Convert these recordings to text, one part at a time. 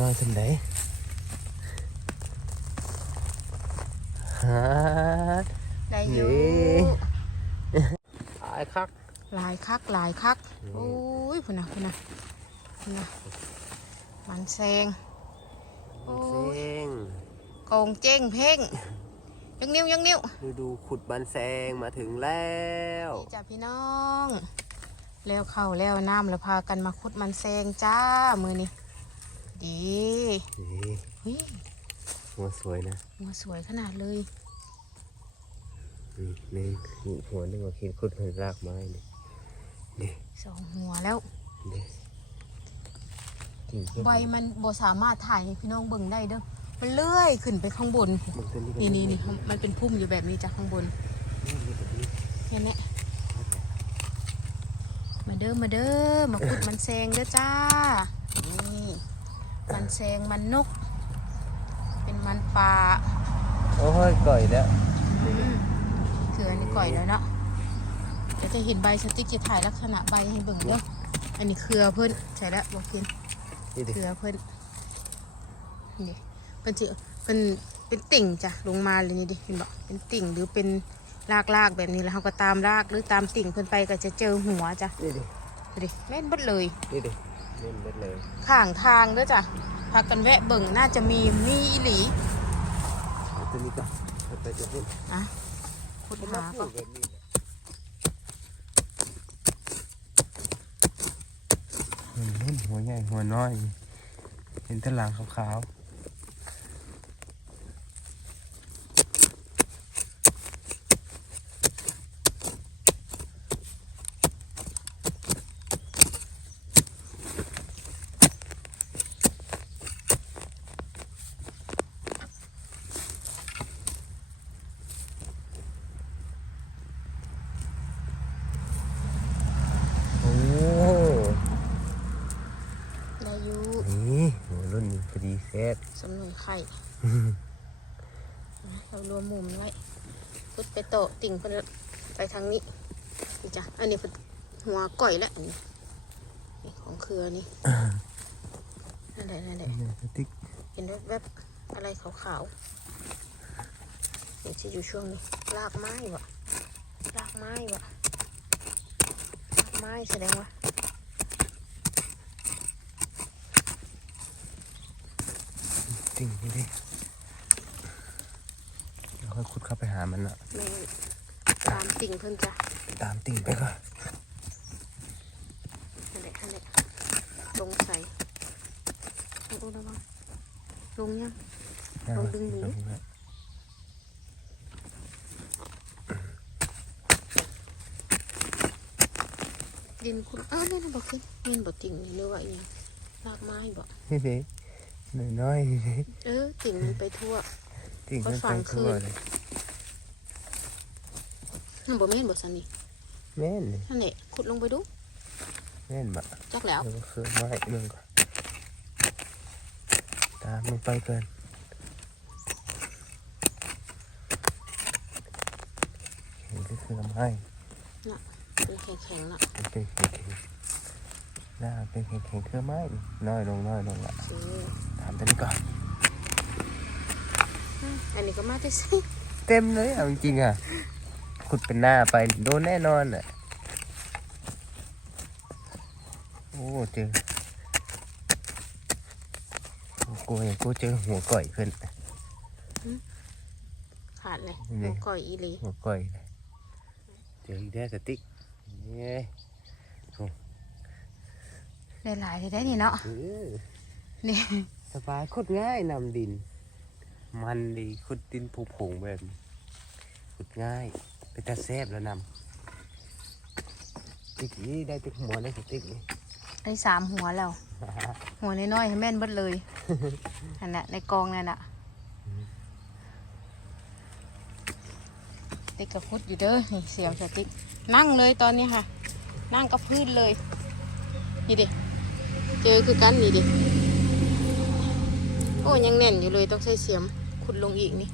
น้อยทำไดฮะได้อยู่นี่ตายคักหลายคักหลายคักโอ้ยพุ่นนะพุ่นนะพุ่นนะมันแซงโอ้ยเซ็งโกงเจ้งเพ่งยังนิ้วยังนิ้วฤดูขุดบันแซงมาถึงแล้วนี่จ้ะพี่น้อง แล้วเข้าแล้วน้ำแล้วพากันมาขุดมันแซงจ้ามือนี้ ดีนี่เฮ้ยหัวสวยนะหัวสวยขนาดเลยนี่นี่นี่หัวนึกว่าคิดขุดเป็นรากไม้นี่นี่สองหัวแล้วนี่กิ่งเพิ่มใบมันบ่สามารถถ่ายให้พี่น้องเบิ่งได้เด้อ มันเลื่อยขึ้นไปข้างบนมันตัวก็นี่นี่นี่มันเป็นพุ่มอยู่แบบนี้จากข้างบนนี่นี่แบบนี้เห็นไหมมาเด้อมาเด้อมาขุดมันแซงเด้อจ้านี่ มันแซงมันนก เป็นมันป่าโอ้ยก่อยแล้วอืมคืออันนี้ก่อยแล้วเนาะเดี๋ยวจะเห็นใบสติ๊กจะถ่ายลักษณะใบให้เบิ่งเด้ออันนี้เครือเพิ่นใช่แล้วบอกกินนี่ดิเครือเพิ่นนี่เพิ่นจะเพิ่นเป็นติ่งจ้ะลงมาเลยนี่ดิเห็นบอกเป็นติ่งหรือเป็นรากรากๆแบบนี้แล้วเขาก็ตามรากหรือตามติ่งเพิ่นไปก็จะเจอหัวจ้ะนี่ดิดูดิแม่นเบดเลยนี่ดิ เล่นเบ็ดเลยข้างทางเด้อจ้ะพากันแวะเบิ่งน่าจะมีมีอีหลีเอาตัวนี้ก่อนเอาไปจะพูดอะขุดหาก็แบบนี้แหละเห็นหัวใหญ่หัวน้อย เห็นแตะหลังขาวๆโอ้ ได้อยู่ นี่หัวรุ่นพอ ดีเซตสำนวนไข่นะเรารวมมุมไว้พุดไปโตะติ่งเพิ่นไปทางนี้นี่จ้ะอันนี้เพิ่นหัวก่อยแล้วอันนี้นี่ของเครือนี่นั่นแหละนั่นแหละนี่สติ๊กเห็นแวบๆอะไรขาวๆนี่จะอยู่ช่วงนี้รากไม้วะรากไม้วะรากไม้แสดงว่า ติ่งนี่ดิเราค่อยขุดเข้าไปหามันละแม่นตามติ่งเพิ่นจ้ะตามติ่งไปก่อนนั่นแหละนั่นแหละลงใส่โอ้โอ้ระวังลงยัง ลองดึงหนูดินคุณเออนี่นะบอกขึ้นเงินบอกติ่งนี่หรือว่าอหยังรากไม้บอกนี่ดิ น้อยๆนี่ดิเออติ่งมันไปทั่ว ติ่งมันก็ฝัไปงคืทั่วนเลยนั่นบอกแม่นบอกสันนี่แม่นนี่นั่นแหละขุดลงไปดู แม่นบะจักแล้วแล้วก็คือไม้มึงก่อนตามมึงไปเกินเห็นก็คือไม้เป็นแข็งๆน่ะมันเป็นแข็งๆหน้าเป็นแข็งๆคือไม้นี่น้อยลงน้อยลงละสิถามตัวนี้ก่อนอืมอันนี้ก็มาได้สิเต็มเลยเอาจริงๆอะ ขุดเป็นหน้าไปโดนแน่นอนอะ โอ้เจอโอ้กูอย่างกูเจอหัวก่อยขึ้นขาดเลยนี่หัวก่อยอีหลีหัวก่อยเลยเจออีกแล้วสติ๊กนี่ได้หลายเลยได้นี่เนาะเออนี่ สบายขุดง่ายนำดิน มันดีขุดดินผงๆแบบนี้ขุดง่ายไปแต่แซบแล้วนำติ๊กนี่ได้ติ๊กหัวได้สติ๊กนี่ได้สามหัวแล้ว หัวน้อยๆให้แม่นเบิดเลยนั่นแหละในกองนั่นน่ะติ๊กกับพุดอยู่เด้อนี่เสียงสติ๊กนั่งเลยตอนนี้ค่ะ นั่งกับพื้นเลยนี่ดิเจอคือกันนี่ดิ โอ้ยังแน่นอยู่เลยต้องใช้เสียมขุดลงอีกนี่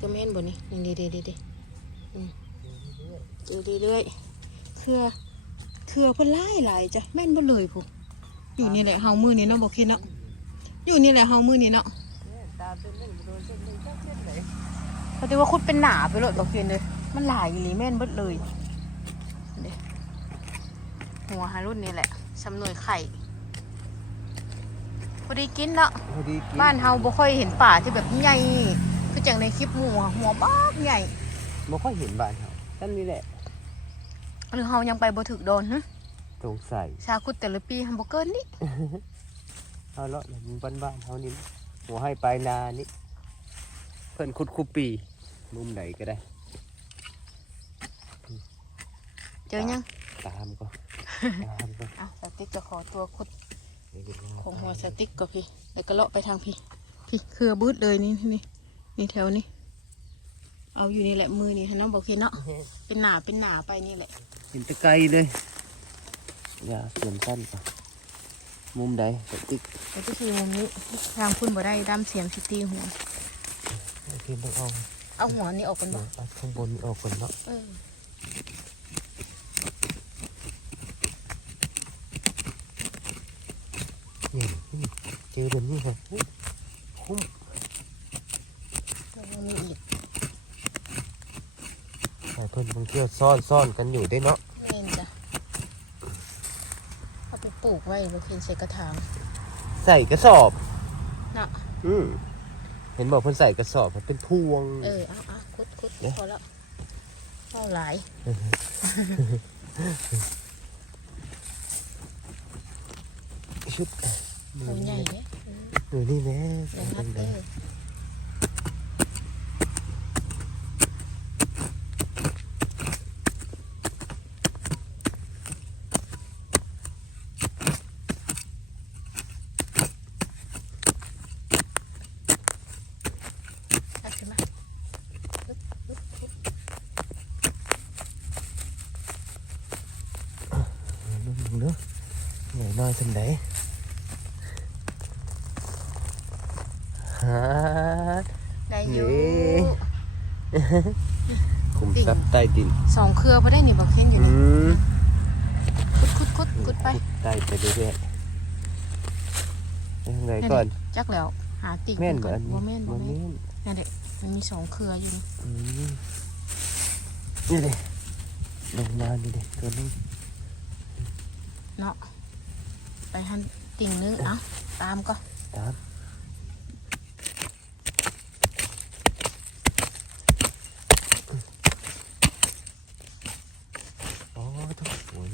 จะแม่นบ่นี่นี่ดิดิดิดิอืมเจอเรื่อยเครือเครือเพิ่นหลายหลายจ้ะแม่นบ่เลยผู้อยู่นี่แหละเฮามือนี่เนาะบ่คิดเนาะอยู่นี่แหละห้องมือนี่เนาะตามเส้นหนึ่งโดนเส้นหนึ่งจักเส้นไหนเขาจะว่าคุดเป็นหนาไปเลยบอกเพียนเลยมันหลายอีหลีแม่นเบิดเลยหัวหารุ่นนี่แหละสำนวยไข่ พอดีกินเนาะพอดีกินบ้านเฮาบ่ค่อยเห็นป่าที่แบบใหญ่คือจังในคลิปหัวหัวบ้ากใหญ่บ่ค่อยเห็นบ้านเขาท่านนี่แหละหรือเฮายังไปบ่ถึกโดนฮะสงสัยชาคุดแต่ละปีหันบ่เกินนี่เอาละมันบ้านบ้านๆเขานี่นะหัวให้ปลายนานี่เพิ่นคุดคูปีมุมไหนก็ได้ เจอยังตามก็ตามก็เอาสติ๊กจะขอตัวคุดเดี๋ยวจะล ของหัวสติ๊กก็พี่แล้วก็เลาะไปทางพี่ พี่เครือบืดเลยนี่นี่นี่แถวนี้ เอาอยู่นี่แหละมือนี่ให้น้องบอกพี่เนาะเป็นหนาเป็นหนาไปนี่แหละ เห็นแตะไกลเลยอย่าเสียมสั้นก่อนมุมใดสติ๊กแล้วก็คือมุมนี้ทางพุ่นบ่ได้ดำเสียมสิตีหัวโอเคต้องเอาเอาหัวนี่ออกกันบ่เอาข้างบนนี่ออกก่อนเนาะ เออ นี่นี่เจอแบบนี้ครับอุ๊ยคุ้มแล้วยังมีอีกแต่เพิ่นบางเที่ยวซ่อนซ่อนกันอยู่ได้เนาะเล่นจ้ะเอาไปปลูกไว้บ่เพียนใส่กระถางใส่กระสอบเนาะอืมเห็นบอกเพิ่นใส่กระสอบมันเป็นพวง เออเอาเอาคุดคุดเนี่ยพอแล้วเอาหลายชุด เอาใหญ่เด้หนูนี่แม่เดี๋ยวนัดเป็นไงเด้อเอาขึ้นมาปึ๊บปึ๊บปึ๊บนุ่มเนาะหน่อยน้อยสันไดฮะ ได้อยู่ นี่คุมทรัพย์ใต้ดินสองเครือพอได้นี่บอกเห็นอยู่อืนี่มคุดคุดคุดคุดไปใต้ไปเรื่อยๆยังไงก่อนจักแล้วหาติ่งแม่นก่บ่อนอันนี้บ่แม่นบ่บ่แม่นแม่นนั่นแหละมันมีสองเครืออยู่นี่อืมนี่เลยลงมานี่เลยตัวนึงเนาะไปหันติ่งนึงเอ้าตามก็ตามอ๋อต้องสวย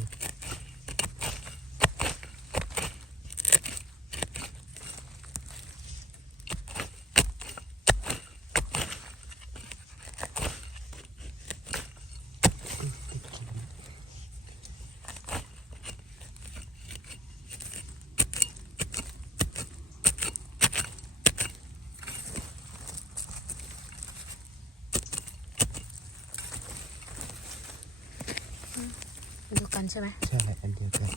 ดูกัน ใช่ไหมใช่อันเดียวกัน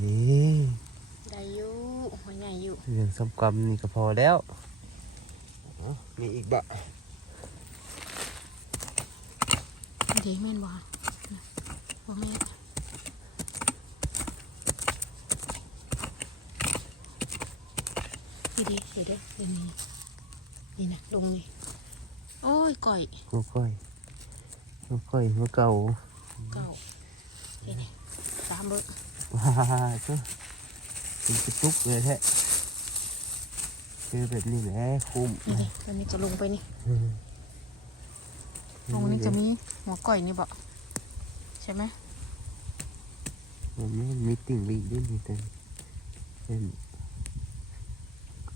นี่ได้อยู่หัวใหญ่อยู่เรื่องส้มกำนี่ก็พอแล้วอ๋อมีอีกบะดีแม่นบ่บ่แม่นดีดีเดี๋ยวเด้อเดี๋ยวนี้นี่นะลงนี่โอ้ยก่อยหัวก้อย หัวก้อยหัวเก่าเก่าเดี๋ยวนี่ตามเบิดว้าจ้ะเป็นกระตุกเลยแท้เจอแบบนี้แหละคุ้มนี่นี่ตอนนี้จะลงไปนี่อืมตรงนี้จะมีหัวก่อยนี่บ่ใช่ไหมมันไม่มีติ่งลีกด้วยนี่แต่เป็น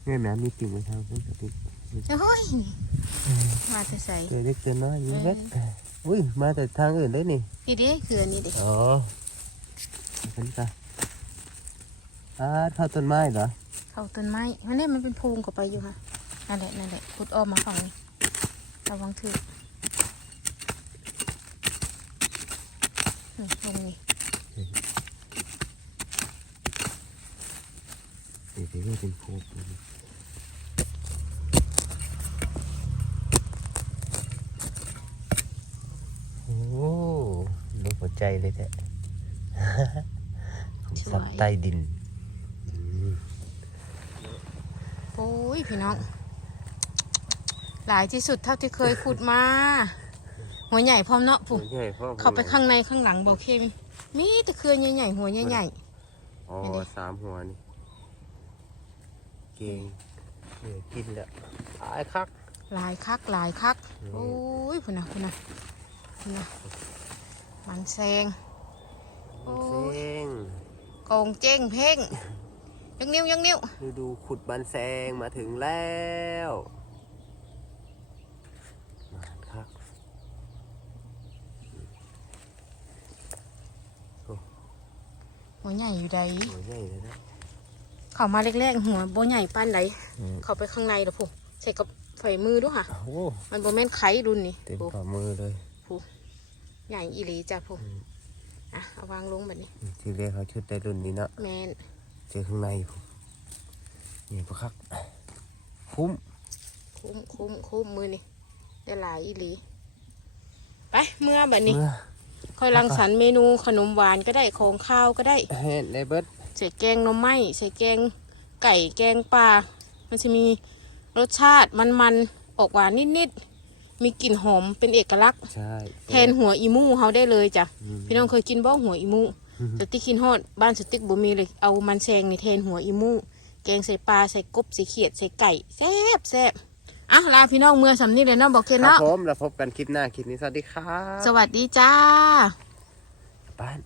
แม่แม่มีติ่งไว้ทางนั้นติ่งเฮ้ยนี่มาแต่ใส่ตัวเล็กตัวน้อยนี่เล็ก อุ้ยมาแต่ทางอื่นเลยนี่ดีดีคืออันนี้ดิอ๋อเป็นกะอ่าเข้าต้นไม้เหรอเข้าต้นไม้มันนี่มันเป็นพูงเข้าไปอยู่ค่ะนั่นแหละนั่นแหละพุดอ้อมมาฝั่งนี้ระวังถือนี่ลงนี่เดี๋ยวเดี๋ยวเป็นโพดตัวนี้โอ้ลงหัว ใจเลยแท้ผมที่สัตไว้ว์ใต้ดินโอ้ยพี่น้อง หลายที่สุดเท่าที่เคยขุดมา หัวใหญ่พร้อมเนาะผู้ใหญ่พ่อเข้าไปข้างในข้างหลังบอกเข้มมีแต่เครือใหญ่ๆหัวใหญ่อ๋ออันนี้สามหัวนี่เก่งเดี๋ยวกินแล้วตายคักๆหลายคักหลายคักอืมโอ้ยพุ่นนะพุ่นนะพุ่นนะ มันแซงโอ้ยเซ็งโกงเจ้งเพ่งยังนิ้วยังนิ้วฤดูขุดบันแซงมาถึงแล้วมาครับหัวใหญ่อยู่ใดหัวใหญ่เลยนะเข้ามาแรกๆหัวโบใหญ่ปานใดอืมเข้าไปข้างในแล้วผู้ใส่กับไฟมือด้วยค่ะ โอ้โหมันโบแม่นไข่รุ่นนี่เต็มผู้ฝ่ามือเลย ใหญ่อีหลีจ้ะผู้อืมอะเอาวางลงแบบนี้ที่เรียกเขาชุดได้รุ่นนี้เนาะแมนเจอข้างในผมนี่ปะครับคุ้ม คุ้มคุ้มคุ้มมือนี่ได้หลายอีหลี ไปเมื่อแบบนี้เมื่อค่อยรังสรรค์เมนูขนมหวานก็ได้ของข้าวก็ได้เฮ็ดในเบิดใส่แกงหน่อไม้ใส่แกงไก่แกงปลา มันจะมีรสชาติมันๆออกหวานนิดๆ มีกลิ่นหอมเป็นเอกลักษณ์ ใช่แทนหัวอีมูเขาได้เลยจ้ะ อืม พี่น้องเคยกินบ่หัวอีมูสติ๊กกินฮอดบ้านสติ๊กบ่มีเลย เอามันแซงนี่แทนหัวอีมูแกงใส่ปลาใส่กบใส่เขียดใส่ไก่แซ่บแซ่บอะลาพี่น้องเมื่อสำนี้เลยเนาะบอกเคนครับเนาะผมแล้วพบกันคลิปหน้าคลิปนี้สวัสดีครับสวัสดีจ้า บ้าน